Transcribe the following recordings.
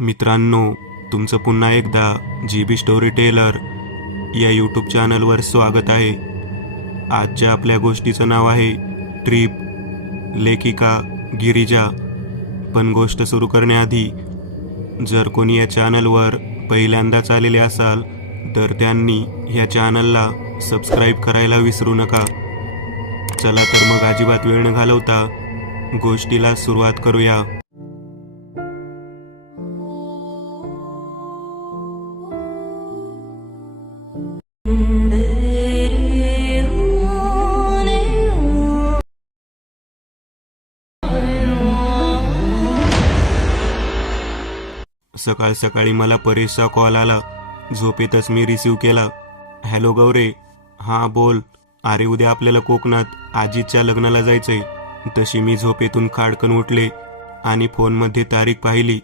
मित्रांनो, तुमचं पुन्हा एकदा GB स्टोरी टेलर या यूट्यूब चॅनलवर स्वागत आहे. आजच्या आपल्या गोष्टीचं नाव आहे ट्रिप, लेखिका गिरिजा. पण गोष्ट सुरू करण्याआधी जर कोणी या चॅनलवर पहिल्यांदाच आलेले असाल तर त्यांनी या चॅनलला सबस्क्राईब करायला विसरू नका. चला तर मग अजिबात वेळ न घालवता गोष्टीला सुरुवात करूया. सकाळ सकाळी मला परेशचा कॉल आला. झोपेतच मी रिसीव केला. हॅलो गौरे. हां बोल. अरे उद्या आपल्याला कोकणात आजीच्या लग्नाला जायचंय. तशी मी झोपेतून खाडकन उठले आणि फोनमध्ये तारीख पाहिली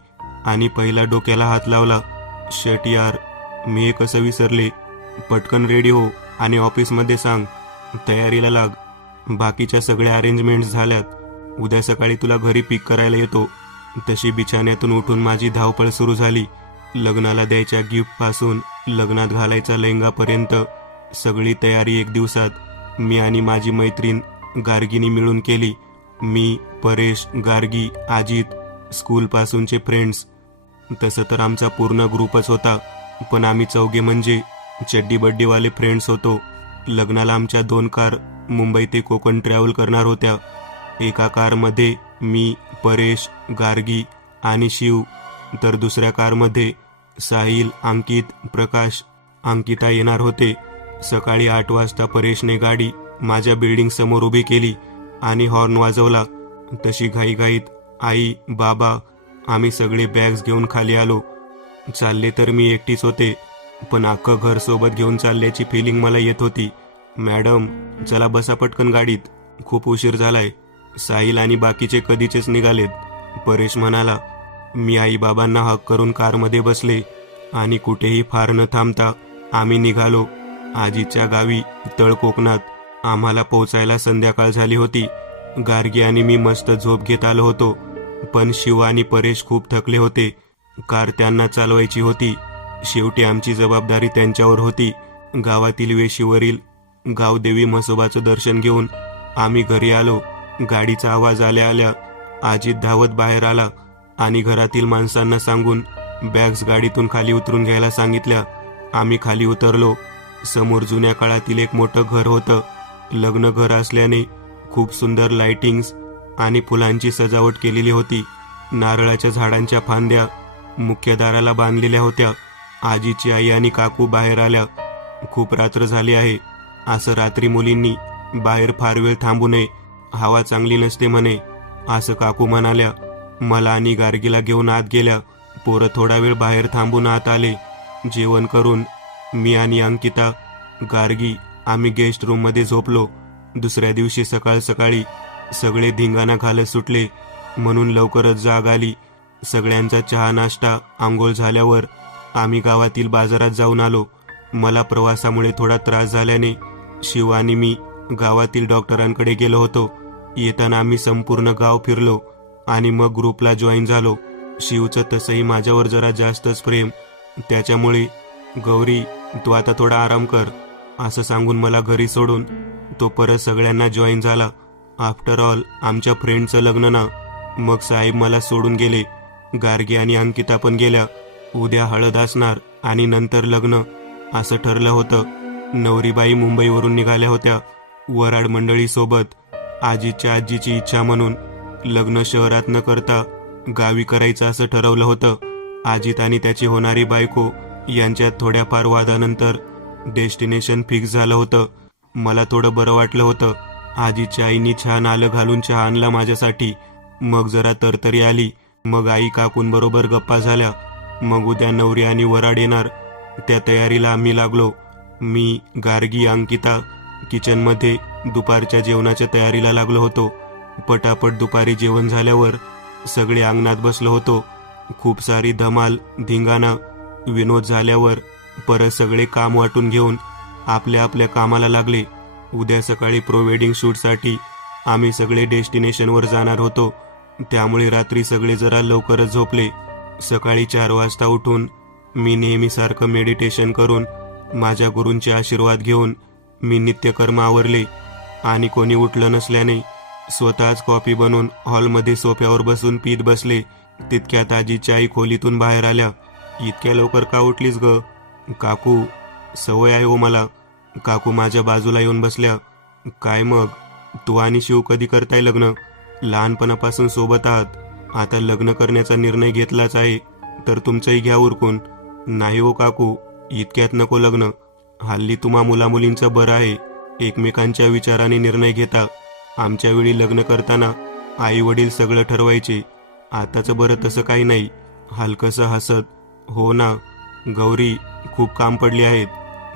आणि पहिला डोक्याला हात लावला. शट यार, मी हे कसं विसरले. पटकन रेडी हो आणि ऑफिसमध्ये सांग तयारीला लाग. बाकीच्या सगळ्या अरेंजमेंट्स झाल्यात. उद्या सकाळी तुला घरी पिक करायला येतो. तशी बिछाण्यातून उठून माझी धावपळ सुरू झाली. लग्नाला द्यायच्या गिफ्टपासून लग्नात घालायचा लेहंगापर्यंत सगळी तयारी एक दिवसात मी आणि माझी मैत्रीण गार्गीनी मिळून केली. मी, परेश, गार्गी, अजित, स्कूलपासूनचे फ्रेंड्स. तसं तर आमचा पूर्ण ग्रुपच होता, पण आम्ही चौघे म्हणजे चड्डी बड्डीवाले फ्रेंड्स होतो. लग्नाला आमच्या 2 कार मुंबई ते कोकण ट्रॅव्हल करणार होत्या. एका कारमध्ये मी, परेश, गार्गी आणि शिव, तर दुसऱ्या कारमध्ये साहिल, अंकित, प्रकाश, अंकिता येणार होते. सकाळी 8 वाजता परेशने गाडी माझ्या बिल्डिंग समोर उभी केली आणि हॉर्न वाजवला. तशी घाईघाईत आई, बाबा, आम्ही सगळे बॅग्स घेऊन खाली आलो. चालले तर मी एकटीच होते, पण अख्खं घर सोबत घेऊन चालल्याची फिलिंग मला येत होती. मॅडम, चला बसा पटकन गाडीत, खूप उशीर झालाय. साहिल आणि बाकीचे कधीचेच निघालेत. परेश म्हणाला. मी आई बाबांना हक करून कारमध्ये बसले आणि कुठेही फार न थांबता आम्ही निघालो आजीच्या गावी, तळ कोकणात. आम्हाला पोहोचायला संध्याकाळ झाली होती. गार्गी आणि मी मस्त झोप घेत आलो होतो, पण शिव आणि परेश खूप थकले होते. कार त्यांना चालवायची होती. शेवटी आमची जबाबदारी त्यांच्यावर होती. गावातील वेशीवरील गावदेवी म्हसोबाचं दर्शन घेऊन आम्ही घरी आलो. गाडीचा आवाज आल्या आल्या अजित धावत बाहेर आला आणि घरातील माणसांना सांगून बॅग्स गाडीतून खाली उतरून घ्यायला सांगितल्या. आम्ही खाली उतरलो. समोर जुन्या काळातील एक मोठं घर होतं. लग्न घर असल्याने खूप सुंदर लाइटिंग्स आणि फुलांची सजावट केलेली होती. नारळाच्या झाडांच्या फांद्या मुख्य दाराला बांधलेल्या होत्या. आजीची आई आणि काकू बाहेर आल्या. खूप रात्र झाली आहे, असं रात्री मुलींनी बाहेर फार वेळ थांबू नये, हवा चांगली नसते म्हणे, असं काकू म्हणाल्या. मला आणि गार्गीला घेऊन आत गेल्या. पोरं थोडा वेळ बाहेर थांबून आत आले. जेवण करून मी आणि अंकिता, गार्गी आम्ही गेस्ट रूममध्ये झोपलो. दुसऱ्या दिवशी सकाळ सकाळी सगळे धिंगाणा घालत सुटले, म्हणून लवकरच जाग आली. सगळ्यांचा चहा नाश्ता आंघोळ झाल्यावर आम्ही गावातील बाजारात जाऊन आलो. मला प्रवासामुळे थोडा त्रास झाल्याने शिव आणि मी गावातील डॉक्टरांकडे गेलो होतो. येताना आम्ही संपूर्ण गाव फिरलो आणि मग ग्रुपला जॉईन झालो. शिवचं तसंही माझ्यावर जरा जास्तच प्रेम, त्याच्यामुळे गौरी तू आता थोडा आराम कर असं सांगून मला घरी सोडून तो परत सगळ्यांना जॉईन झाला. आफ्टर ऑल आमच्या फ्रेंडचं लग्न ना. मग साहेब मला सोडून गेले. गार्गी आणि अंकिता पण गेल्या. उद्या हळद असणार आणि नंतर लग्न असं ठरलं होतं. नवरीबाई मुंबईवरून निघाल्या होत्या वराड मंडळीसोबत. आजीच्या आजीची इच्छा म्हणून लग्न शहरात न करता गावी करायचं असं ठरवलं होतं. अजित आणि त्याची होणारी बायको यांच्यात थोड्याफार वादानंतर डेस्टिनेशन फिक्स झालं होतं. मला थोडं बरं वाटलं होतं. आजीच्या आईनी छान आलं घालून चहा आणला माझ्यासाठी. मग जरा तरतरी आली. मग आई काकूंबरोबर गप्पा झाल्या. मग उद्या नवरी आणि वराड येणार, त्या तयारीला आम्ही लागलो. मी, गार्गी, अंकिता किचनमध्ये दुपारच्या जेवणाच्या तयारीला लागलो होतो. पटापट दुपारी जेवण झाल्यावर सगळे अंगणात बसलो होतो. खूप सारी धमाल, धिंगाणा, विनोद झाल्यावर परत सगळे काम वाटून घेऊन आपल्या आपल्या कामाला लागले. उद्या सकाळी प्रो वेडिंग शूटसाठी आम्ही सगळे डेस्टिनेशनवर जाणार होतो. त्यामुळे रात्री सगळे जरा लवकरच झोपले. सकाळी 4 वाजता उठून मी नेहमीसारखं मेडिटेशन करून माझ्या गुरूंचे आशीर्वाद घेऊन मी नित्यकर्म आवरले आणि कोणी उठलं नसल्याने स्वतःच कॉफी बनवून हॉलमध्ये सोफ्यावर बसून पीत बसले. तितक्यात आजीची आई खोलीतून बाहेर आल्या. इतक्या लवकर का उठलीस ग? काकू, सवय आहे हो मला. काकू माझ्या बाजूला येऊन बसल्या. काय मग, तू आणि शिव कधी करताय लग्न? लहानपणापासून सोबत आहात, आता लग्न करण्याचा निर्णय घेतलाच आहे तर तुमचंही घ्या उरकून. नाही हो काकू, इतक्यात नको लग्न. हल्ली तुम्हा मुलामुलींचं बरं आहे, एकमेकांच्या विचाराने निर्णय घेता. आमच्या वेळी लग्न करताना आई वडील सगळं ठरवायचे, आताचं बरं तसं काही नाही. हलकसं हसत, हो ना गौरी, खूप काम पडले आहेत,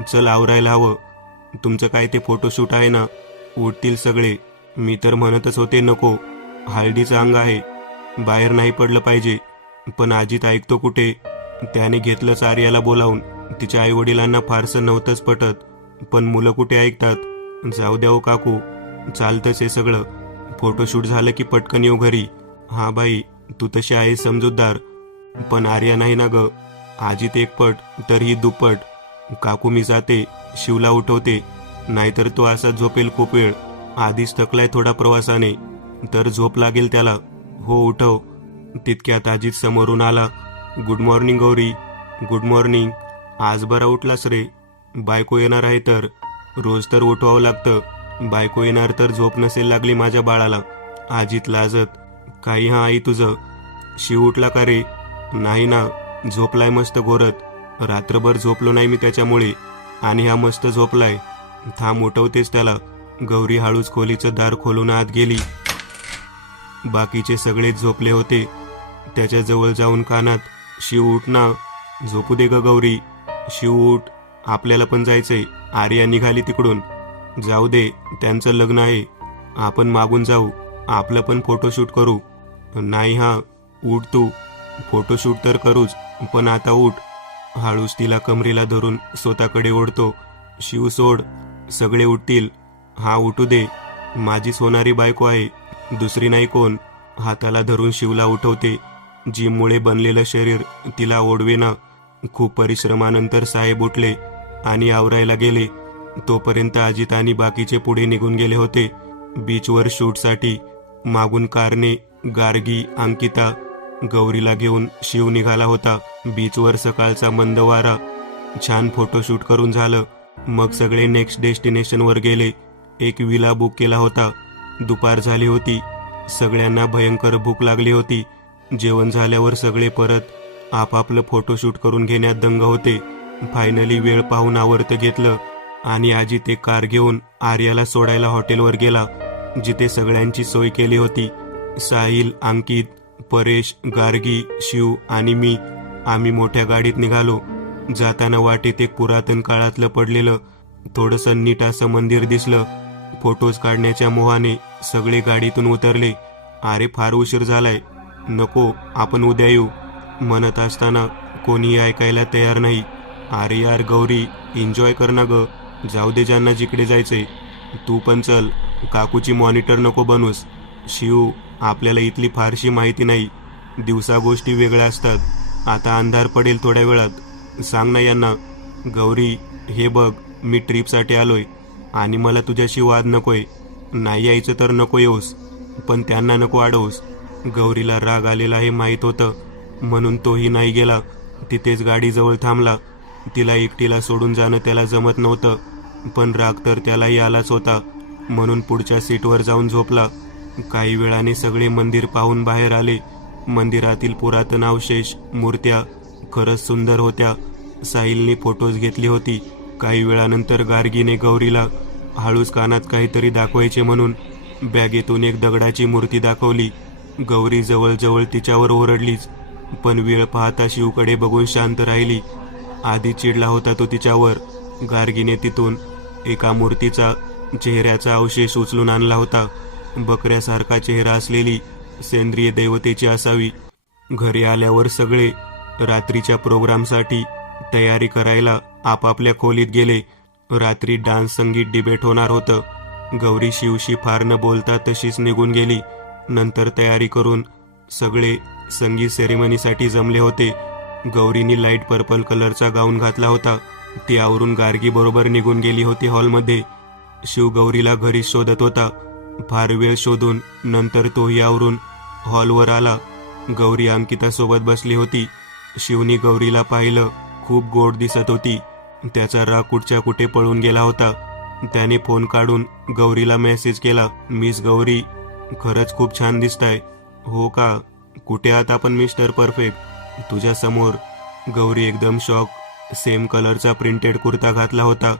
चल आवरायला हवं. तुमचं काय ते फोटोशूट आहे ना, उठतील सगळे. मी तर म्हणतच होते नको, हळदीचं अंग आहे, बाहेर नाही पडलं पाहिजे. पण आजीत ऐकतो कुठे? त्याने घेतलंच आर्याला बोलावून. तिच्या आई वडिलांना फारसं नव्हतंच पटत, पण मुलं कुठे ऐकतात. जाऊ द्या हो काकू, चालतंच हे सगळं. फोटोशूट झालं की पटकन येऊ घरी. हा बाई, तू तशी आहे समजूतदार, पण आर्या नाही ना ग. आजीत एकपट तर ही दुप्पट. काकू मी जाते, शिवला उठवते, नाहीतर तो असा झोपेल खूप वेळ. आधीच थकलाय थोडा प्रवासाने, तर झोप लागेल त्याला. हो उठव. तितक्यात अजित समोरून आला. Good morning Gauri. Good morning. आज बरा उठलास रे. बायको येणार आहे तर रोज तर उठवावं लागतं. बायको येणार तर झोप नसेल लागली माझ्या बाळाला. अजित लाजत, काही हा आई तुझं. शिव उठला का रे? नाही ना, झोपलाय मस्त घोरत. रात्रभर झोपलो नाही मी त्याच्यामुळे, आणि हा मस्त झोपलाय. थांब उठवतेस त्याला. गौरी हळूच खोलीचं दार खोलून आत गेली. बाकीचे सगळेच झोपले होते. त्याच्या जवळ जाऊन कानात, शिव उठ ना, झोपू दे ग गौरी. शिव उठ, आपल्याला पण जायचंय. आर्या निघाली तिकडून. जाऊ दे, त्यांचं लग्न आहे, आपण मागून जाऊ, आपलं पण फोटोशूट करू. नाही हा, उठ तू. फोटोशूट तर करूच, पण आता उठ. हळूच तिला कमरेला धरून स्वतःकडे ओढतो. शिव सोड, सगळे उठतील. हा उठू दे, माझी सोनारी बायको आहे, दुसरी नाही कोण. हाताला धरून शिवला उठवते. जिममुळे बनलेलं शरीर तिला ओढवेना. खूप परिश्रमानंतर साहेब उठले आणि आवरायला गेले. तोपर्यंत अजित आणि बाकीचे पुढे निघून गेले होते बीचवर शूटसाठी. मागून कारने गार्गी, अंकिता, गौरीला घेऊन शिव निघाला होता. बीचवर सकाळचा मंद वारा. छान फोटोशूट करून झालं. मग सगळे नेक्स्ट डेस्टिनेशनवर गेले. एक विला बुक केला होता. दुपार झाली होती. सगळ्यांना भयंकर भूक लागली होती. जेवण झाल्यावर सगळे परत आपापलं फोटोशूट करून घेण्यात दंग होते. फायनली वेळ पाहून आवर्त घेतलं आणि अजित एक कार घेऊन आर्याला सोडायला हॉटेलवर गेला, जिथे सगळ्यांची सोय केली होती. साहिल, अंकित, परेश, गार्गी, शिव आणि मी आम्ही मोठ्या गाडीत निघालो. जाताना वाटेत एक पुरातन काळातलं पडलेलं थोडंसं नीट असं मंदिर दिसलं. फोटोज काढण्याच्या मोहाने सगळे गाडीतून उतरले. अरे फार उशीर झालाय, नको, आपण उद्या येऊ म्हणत असताना कोणीही ऐकायला तयार नाही. अरे यार गौरी, एन्जॉय कर ना ग, जाऊ दे ज्यांना जिकडे जायचंय. तू पण चल, काकूची मॉनिटर नको बनूस. शिव, आपल्याला इथली फारशी माहिती नाही, दिवसा गोष्टी वेगळ्या असतात. आता अंधार पडेल थोड्या वेळात, सांग ना यांना. गौरी, हे बघ, मी ट्रिपसाठी आलोय आणि मला तुझ्याशी वाद नकोय. नाही यायचं तर नको येऊस, पण त्यांना नको अडवूस. गौरीला राग आलेला हे माहीत होतं, म्हणून तोही नाही गेला. तिथेच गाडीजवळ थांबला. तिला एकटीला सोडून जाणं त्याला जमत नव्हतं, पण राग तर त्यालाही आलाच होता, म्हणून पुढच्या सीटवर जाऊन झोपला. काही वेळाने सगळे मंदिर पाहून बाहेर आले. मंदिरातील पुरातन अवशेष, मूर्त्या खरंच सुंदर होत्या. साहिलने फोटोज घेतली होती. काही वेळानंतर गार्गीने गौरीला हळूच कानात काहीतरी दाखवायचे म्हणून बॅगेतून एक दगडाची मूर्ती दाखवली. गौरी जवळजवळ तिच्यावर ओरडलीच, पण वेळ पाहता शिवकडे बघून शांत राहिली. आधी चिडला होता तो तिच्यावर. गार्गीने तिथून एका मूर्तीचा चेहऱ्याचा अवशेष उचलून आणला होता. बकऱ्यासारखा चेहरा असलेली सेंद्रिय देवतेची असावी. घरी आल्यावर सगळे रात्रीच्या प्रोग्रामसाठी तयारी करायला आपापल्या खोलीत गेले. रात्री डान्स, संगीत, डिबेट होणार होतं. गौरी शिवशी फार न बोलता तशीच निघून गेली. नंतर तयारी करून सगळे संगीत सेरेमनीसाठी जमले होते. गौरीनी लाईट पर्पल कलरचा गाऊन घातला होता. ती आवरून गार्गी बरोबर निघून गेली होती हॉलमध्ये. शिव गौरीला घरी शोधत होता. फार वेळ शोधून नंतर तोही आवरून हॉलवर आला. गौरी अंकिता सोबत बसली होती. शिवनी गौरीला पाहिलं. खूप गोड दिसत होती. त्याचा राग कुठच्या कुठे पळून गेला होता. त्याने फोन काढून गौरीला मेसेज केला, मिस गौरी, खरंच खूप छान दिसताय. हो का? कुठे आहात आपण मिस्टर परफेक्ट? तुझ्या समोर. गौरी एकदम शॉक. सेम कलरचा प्रिंटेड कुर्ता घातला होता.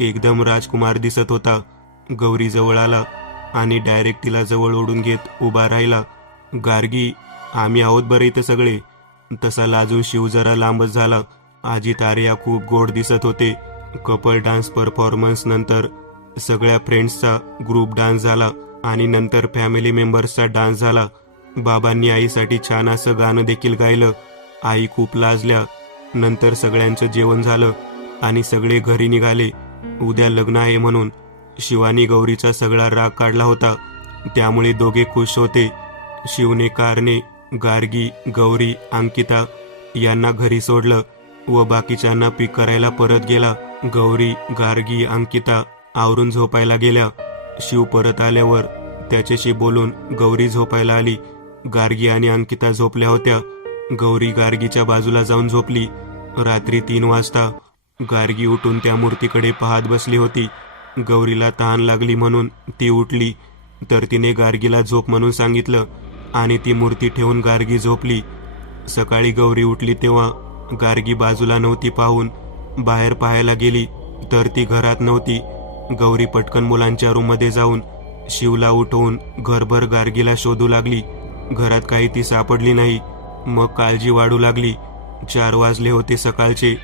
एकदम राजकुमार दिसत होता. गौरी जवळ आला आणि डायरेक्ट तिला जवळ ओढून घेत उभा राहिला. गार्गी, आम्ही आहोत बरं इथं सगळे. तसा लाजून शिव जरा लांबच झाला. अजित आर्या खूप गोड दिसत होते. कपल डान्स परफॉर्मन्स नंतर सगळ्या फ्रेंड्सचा ग्रुप डान्स झाला आणि नंतर फॅमिली मेंबर्सचा डान्स झाला. बाबांनी आईसाठी छान असं गाणं देखील गायलं. आई खूप लाजल्या. नंतर सगळ्यांचं जेवण झालं आणि सगळे घरी निघाले. उद्या लग्न आहे म्हणून. शिवानी गौरीचा सगळा राग काढला होता, त्यामुळे दोघे खुश होते. शिवने कारने गार्गी, गौरी, अंकिता यांना घरी सोडलं व बाकीच्यांना पिक करायला परत गेला. गौरी, गार्गी, अंकिता आवरून झोपायला गेल्या. शिव परत आल्यावर त्याच्याशी बोलून गौरी झोपायला आली. गार्गी आणि अंकिता झोपल्या होत्या. गौरी गार्गीच्या बाजूला जाऊन झोपली. रात्री 3 वाजता गार्गी उठून त्या मूर्तीकडे पाहत बसली होती. गौरीला तहान लागली म्हणून ती उठली, तर तिने गार्गीला झोप म्हणून सांगितलं आणि ती मूर्ती ठेवून गार्गी झोपली. सकाळी गौरी उठली तेव्हा गार्गी बाजूला नव्हती. पाहून बाहेर पाहायला गेली तर ती घरात नव्हती. गौरी पटकन मुलांच्या रूममध्ये जाऊन शिवला उठवून घरभर गार्गीला शोधू लागली. घरात काही ती सापडली नाही. मग काळजी वाढू लागली. 4 वाजले होते सकाळचे.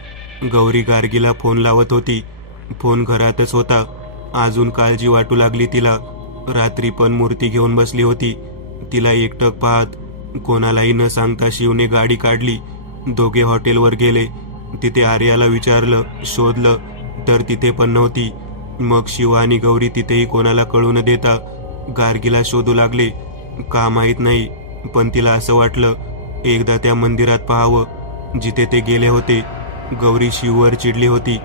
गौरी गार्गीला फोन लावत होती. फोन घरातच होता. अजून काळजी वाटू लागली तिला. रात्री पण मूर्ती घेऊन बसली होती. तिला एकटक पाहत कोणालाही न सांगता शिवने गाडी काढली. दोघे हॉटेलवर गेले. तिथे आर्याला विचारलं, शोधलं, तर तिथे पण नव्हती. मग शिव आणि गौरी तिथेही कोणाला कळू न देता गार्गीला शोधू लागले. का माहीत नाही, पण तिला असं वाटलं एकदा त्या मंदिरात पाहावं जिथे ते गेले होते. गौरी शिववर चिडली होती.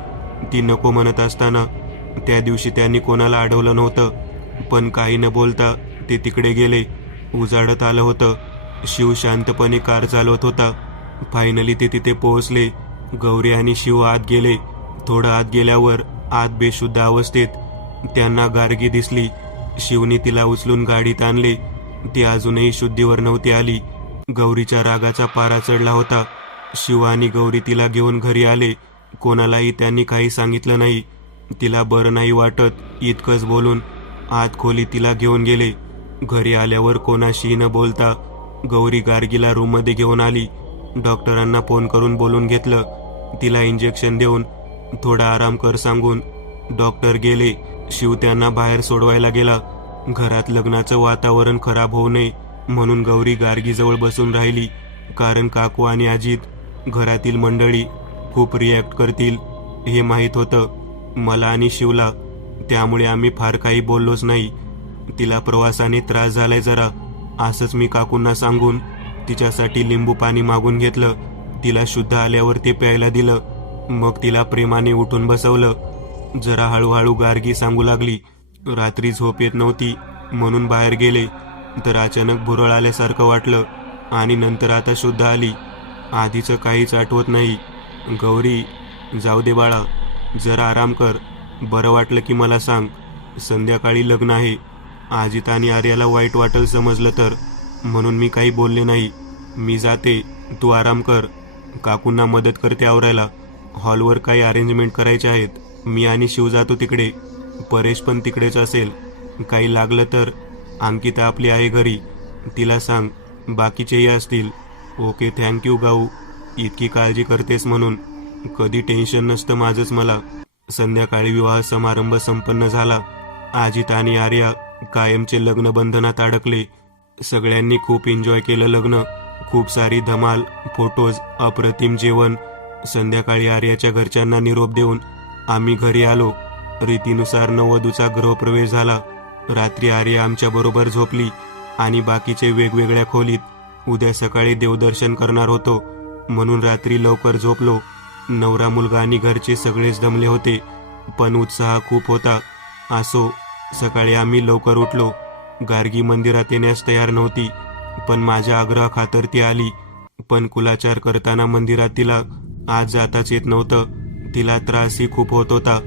ती नको म्हणत असताना त्या दिवशी त्यांनी कोणाला अडवलं नव्हतं, पण काही न बोलता ते तिकडे गेले. उजाडत आलं होतं. शिव शांतपणे कार चालवत होता. फायनली ते तिथे पोहोचले. गौरी आणि शिव आत गेले. थोडं आत गेल्यावर आत बेशुद्ध अवस्थेत त्यांना गार्गी दिसली. शिवने तिला उचलून गाडीत आणले. ती अजूनही शुद्धीवर नव्हती आली. गौरीच्या रागाचा पारा चढला होता. शिव आणि गौरी तिला घेऊन घरी आले. कोणालाही त्यांनी काही सांगितलं नाही. तिला बरं नाही वाटत इतकंच बोलून आत खोली तिला घेऊन गेले. घरी आल्यावर कोणाशीही न बोलता गौरी गार्गीला रूममध्ये घेऊन आली. डॉक्टरांना फोन करून बोलून घेतलं. तिला इंजेक्शन देऊन थोडा आराम कर सांगून डॉक्टर गेले. शिव त्यांना बाहेर सोडवायला गेला. घरात लग्नाचं वातावरण खराब होऊ नये म्हणून गौरी गार्गीजवळ बसून राहिली. कारण काकू आणि अजित घरातील मंडळी खूप रिॲक्ट करतील हे माहीत होतं मला आणि शिवला. त्यामुळे आम्ही फार काही बोललोच नाही. तिला प्रवासाने त्रास झालाय जरा, असंच मी काकूंना सांगून तिच्यासाठी लिंबू पाणी मागून घेतलं. तिला शुद्ध आल्यावर ते प्यायला दिलं. मग तिला प्रेमाने उठून बसवलं. जरा हळूहळू गार्गी सांगू लागली, रात्री झोप येत नव्हती म्हणून बाहेर गेले, तर अचानक भुरळ आल्यासारखं वाटलं आणि नंतर आता शुद्ध आली. आधीचं काहीच आठवत नाही. गौरी, जाऊ दे बाळा, जरा आराम कर. बरं वाटलं की मला सांग. संध्याकाळी लग्न आहे. अजित आणि आर्याला वाईट वाटेल समजलं तर, म्हणून मी काही बोलले नाही. मी जाते, तू आराम कर. काकूंना मदत करते आवरायला. हॉलवर काही अरेंजमेंट करायचे आहेत. मी आणि शिव जातो तिकडे. परेश पण तिकडेच असेल. काही लागलं तर अंकिता आपली आहे घरी, तिला सांग. बाकीचेही असतील. ओके, थँक्यू गाऊ, इतकी काळजी करतेस म्हणून. कधी टेन्शन नसतं माझंच मला. संध्याकाळी विवाह समारंभ संपन्न झाला. अजित आणि आर्या कायमचे लग्न बंधनात अडकले. सगळ्यांनी खूप एन्जॉय केलं लग्न. खूप सारी धमाल, फोटोज, अप्रतिम जेवण. संध्याकाळी आर्याच्या घरच्यांना निरोप देऊन आम्ही घरी आलो. रीतीनुसार नववधूचा गृहप्रवेश झाला. रात्री आर्या आमच्या बरोबर झोपली आणि बाकीचे वेगवेगळ्या खोलीत. उद्या सकाळी देवदर्शन करणार होतो म्हणून रात्री लवकर झोपलो. नवरा मुलगा आणि घरचे सगळेच दमले होते, पण उत्साह खूप होता. असो, सकाळी आम्ही लवकर उठलो. गार्गी मंदिरात येण्यास तयार नव्हती, पण माझ्या आग्रहाखातर ती आली. पण कुलाचार करताना मंदिरात तिला आज जाताच येत नव्हतं. तिला त्रासही खूप होत होता,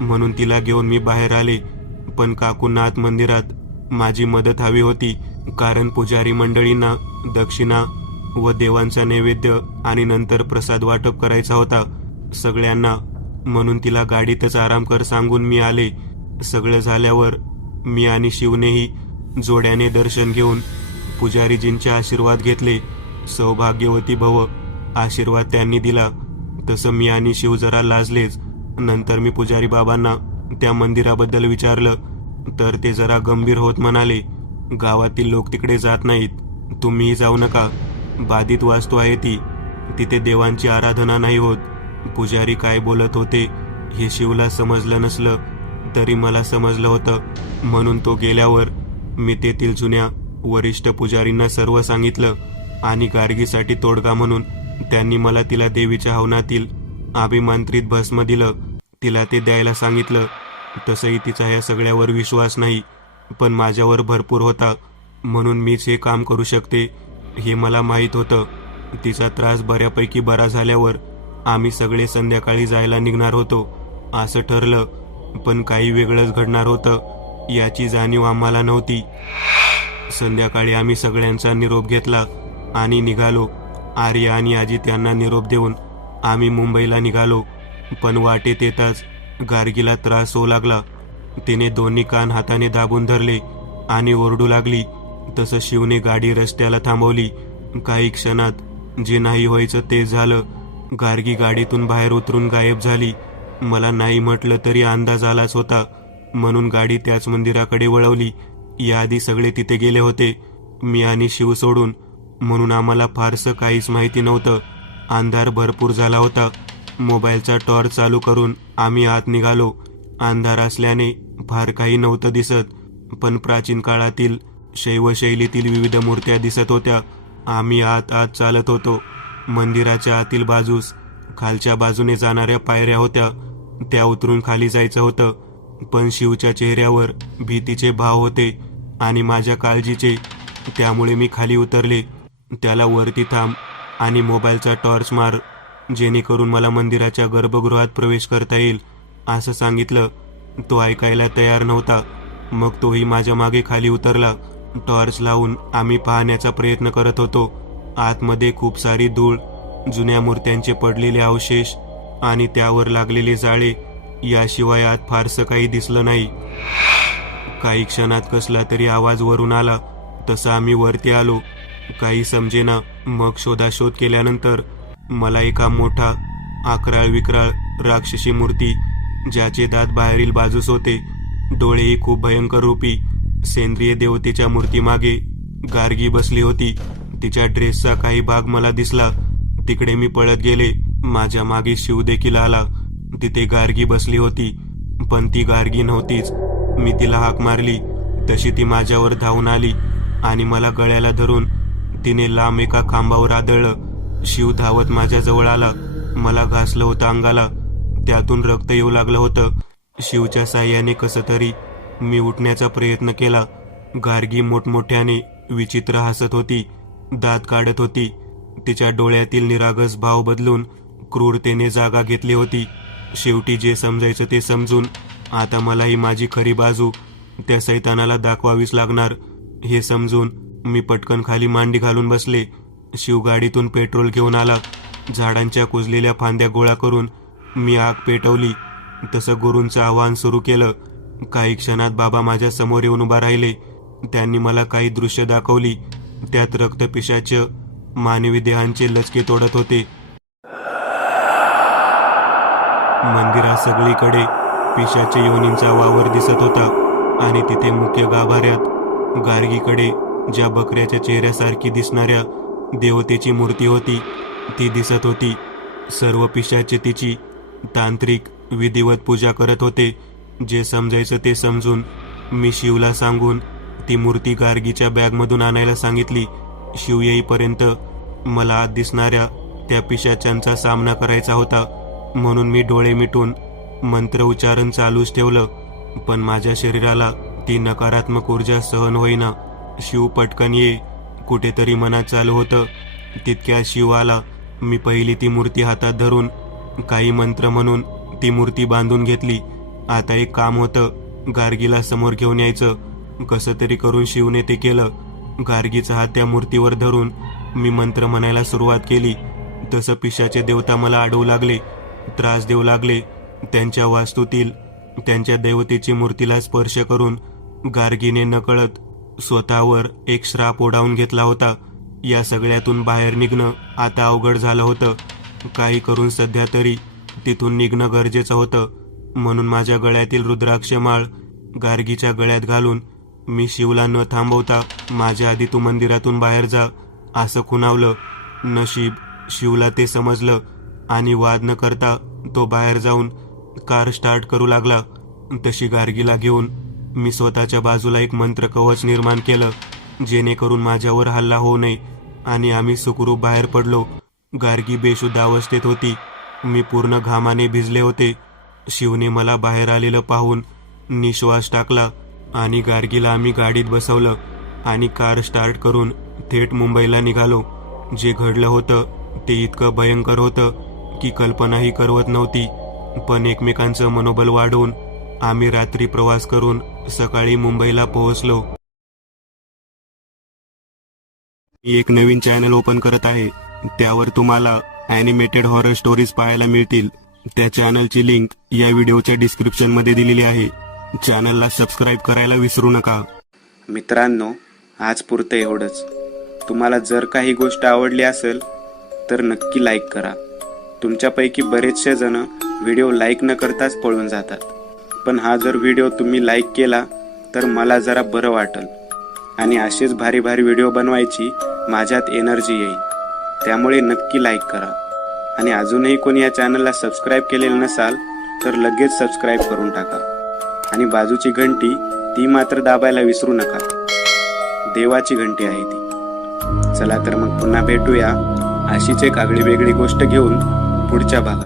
म्हणून तिला घेऊन मी बाहेर आले. पण काकूंना आत मंदिरात माझी मदत हवी होती, कारण पुजारी मंडळींना दक्षिणा व देवांचा नैवेद्य आणि नंतर प्रसाद वाटप करायचा होता सगळ्यांना. म्हणून तिला गाडीतच आराम कर सांगून मी आले. सगळं झाल्यावर मी आणि शिवनेही जोड्याने दर्शन घेऊन पुजारीजींचे आशीर्वाद घेतले. सौभाग्यवती भव आशीर्वाद त्यांनी दिला. तसं मी आणि शिव जरा लाजलेच. नंतर मी पुजारी बाबांना त्या मंदिराबद्दल विचारलं, तर ते जरा गंभीर होत म्हणाले, गावातील लोक तिकडे जात नाहीत, तुम्हीही जाऊ नका. बाधित वास्तू आहे ती, तिथे देवांची आराधना नाही होत. पुजारी काय बोलत होते हे शिवला समजलं नसलं तरी मला समजलं होतं. म्हणून तो गेल्यावर मी तेथील जुन्या वरिष्ठ पुजारींना सर्व सांगितलं आणि गार्गीसाठी तोडगा म्हणून त्यांनी मला तिला देवीच्या हवनातील अभिमंत्रित भस्म दिलं. तिला ते द्यायला सांगितलं. तसंही तिचा या सगळ्यावर विश्वास नाही, पण माझ्यावर भरपूर होता, म्हणून मीच हे काम करू शकते हे मला माहीत होतं. तिचा त्रास बऱ्यापैकी बरा झाल्यावर आम्ही सगळे संध्याकाळी जायला निघणार होतो असं ठरलं. पण काही वेगळंच घडणार होतं याची जाणीव आम्हाला नव्हती. संध्याकाळी आम्ही सगळ्यांचा निरोप घेतला आणि निघालो. आर्या आणि अजित यांना निरोप देऊन आम्ही मुंबईला निघालो. पण वाटेत येताच गार्गीला त्रास होऊ लागला. तिने दोन्ही कान हाताने दाबून धरले आणि ओरडू लागली. तसं शिवने गाडी रस्त्याला थांबवली. काही क्षणात जे नाही व्हायचं ते झालं. गार्गी गाडीतून बाहेर उतरून गायब झाली. मला नाही म्हटलं तरी अंदाज आलाच होता, म्हणून गाडी त्याच मंदिराकडे वळवली. याआधी सगळे तिथे गेले होते, मी आणि शिव सोडून, म्हणून आम्हाला फारसं काहीच माहिती नव्हतं. अंधार भरपूर झाला होता. मोबाईलचा टॉर्च चालू करून आम्ही आत निघालो. अंधार असल्याने फार काही नव्हतं दिसत, पण प्राचीन काळातील शैवशैलीतील विविध मूर्त्या दिसत होत्या. आम्ही आत चालत होतो. मंदिराच्या आतील बाजूस खालच्या बाजूने जाणाऱ्या पायऱ्या होत्या, त्या उतरून खाली जायचं होतं. पण शिवच्या चेहऱ्यावर भीतीचे भाव होते आणि माझ्या काळजीचे, त्यामुळे मी खाली उतरले. त्याला वरती थांब आणि मोबाईलचा टॉर्च मार, जेणेकरून मला मंदिराच्या गर्भगृहात प्रवेश करता येईल असं सांगितलं. तो ऐकायला तयार नव्हता. मग तोही माझ्या मागे खाली उतरला. टॉर्च लावून आम्ही पाहण्याचा प्रयत्न करत होतो. आतमध्ये खूप सारी धूळ, जुन्या मूर्त्यांचे पडलेले अवशेष आणि त्यावर लागलेले जाळे, याशिवाय आत फारसं काही दिसलं नाही. काही क्षणात कसला तरी आवाज वरून आला. तसा आम्ही वरती आलो. काही समजेना. मग शोधाशोध केल्यानंतर मला एका मोठा आकराळ विक्राळ राक्षसी मूर्ती, ज्याचे दात बाहेरील बाजूस होते, डोळेही खूप भयंकर रूपी, सेंद्रिय देवतेच्या मूर्तीमागे गार्गी बसली होती. तिच्या ड्रेसचा काही भाग मला दिसला. तिकडे मी पळत गेले. माझ्या मागे शिव देखील आला. तिथे गार्गी बसली होती, पण ती गार्गी नव्हतीच. मी तिला हाक मारली तशी ती माझ्यावर धावून आली आणि मला गळ्याला धरून तिने लांब एका खांबावर आदळलं. शिव धावत माझ्या जवळ आला. मला घासलं होतं अंगाला, त्यातून रक्त येऊ लागलं होतं. शिवच्या साह्याने कसं तरी मी उठण्याचा प्रयत्न केला. गार्गी मोठमोठ्याने विचित्र हसत होती, दात काढत होती. तिच्या डोळ्यातील निरागस भाव बदलून क्रूरतेने जागा घेतली होती. शेवटी जे समजायचं ते समजून आता मलाही माझी खरी बाजू त्या सैतानाला दाखवावीच लागणार हे समजून मी पटकन खाली मांडी घालून बसले. शिव गाडीतून पेट्रोल घेऊन आला. झाडांच्या कुजलेल्या फांद्या गोळा करून मी आग पेटवली. तसं गुरूंचं आव्हान सुरू केलं. काही क्षणात बाबा माझ्या समोर येऊन उभा राहिले. त्यांनी मला काही दृश्य दाखवली. त्यात रक्तपिशाच मानवी देहांचे लचके तोडत होते. मंदिरात सगळीकडे पिशाच्या योनींचा वावर दिसत होता आणि तिथे मुख्य गाभाऱ्यात गार्गीकडे ज्या बकऱ्याच्या चेहऱ्यासारखी दिसणाऱ्या देवतेची मूर्ती होती ती दिसत होती. सर्व पिशाचे तिची तांत्रिक विधिवत पूजा करत होते. जे समजायचं ते समजून मी शिवला सांगून ती मूर्ती गार्गीच्या बॅगमधून आणायला सांगितली. शिव येईपर्यंत मला आत दिसणाऱ्या त्या पिशाच्यांचा सामना करायचा होता. म्हणून मी डोळे मिटून मंत्र उच्चारण चालूच ठेवलं, पण माझ्या शरीराला ती नकारात्मक ऊर्जा सहन होईना. शिव पटकन ये कुठेतरी मनात चालू होतं. तितक्या शिव आला. मी पहिली ती मूर्ती हातात धरून काही मंत्र म्हणून ती मूर्ती बांधून घेतली. आता एक काम होतं, गार्गीला समोर घेऊन यायचं. कसं तरी करून शिवने ते केलं. गार्गीचा हात त्या मूर्तीवर धरून मी मंत्र म्हणायला सुरुवात केली. तसं पिशाचे देवता मला अडवू लागले, त्रास देऊ लागले. त्यांच्या वास्तूतील त्यांच्या देवतेची मूर्तीला स्पर्श करून गार्गीने नकळत स्वतःवर एक श्राप ओढावून घेतला होता. या सगळ्यातून बाहेर निघणं आता अवघड झालं होतं. काही करून सध्या तरी तिथून निघणं गरजेचं होतं. म्हणून माझ्या गळ्यातील रुद्राक्ष माळ गार्गीच्या गळ्यात घालून मी शिवला न थांबवता माझ्या आधी तू मंदिरातून बाहेर जा असं खुणावलं. नशीब शिवला ते समजलं आणि वाद न करता तो बाहेर जाऊन कार स्टार्ट करू लागला. तशी गार्गीला घेऊन मी स्वतःच्या बाजूला एक मंत्र कवच निर्माण केलं, जेणेकरून माझ्यावर हल्ला होऊ नये आणि आम्ही सुखरूप बाहेर पडलो. गार्गी बेशुद्ध अवस्थेत होती. मी पूर्ण घामाने भिजले होते. शिवने मला बाहेर आलेलं पाहून निश्वास टाकला आणि गार्गीला आम्ही गाडीत बसवलं आणि कार स्टार्ट करून थेट मुंबईला निघालो. जे घडलं होतं ते इतकं भयंकर होतं की कल्पनाही करवत नव्हती. पण एकमेकांचं मनोबल वाढवून आम्ही रात्री प्रवास करून सकाळी मुंबईला पोहोचलो. मी एक नवीन चॅनल ओपन करत आहे. त्यावर तुम्हाला ॲनिमेटेड हॉरर स्टोरीज पाहायला मिळतील. त्या चॅनलची लिंक या व्हिडिओच्या डिस्क्रिप्शन मध्ये दिलेली आहे. चॅनलला सबस्क्राईब करायला विसरू नका. मित्रांनो, आज पुरतं एवढंच. तुम्हाला जर काही गोष्ट आवडली असेल तर नक्की लाईक करा. तुमच्यापैकी बरेचसे जण व्हिडिओ लाईक न करताच पळून जातात. पण हा जर व्हिडिओ तुम्ही लाईक केला तर मला जरा बरं वाटेल आणि असेच भारी भारी व्हिडिओ बनवायची माझ्यात एनर्जी येईल. त्यामुळे नक्की लाईक करा. आणि अजूनही कोणी या चॅनलला सबस्क्राईब केलेलं नसाल तर लगेच सबस्क्राईब करून टाका. आणि बाजूची घंटी ती मात्र दाबायला विसरू नका. देवाची घंटी आहे ती. चला तर मग पुन्हा भेटूया अशीच एक आगळी वेगळी गोष्ट घेऊन पुढच्या भागात.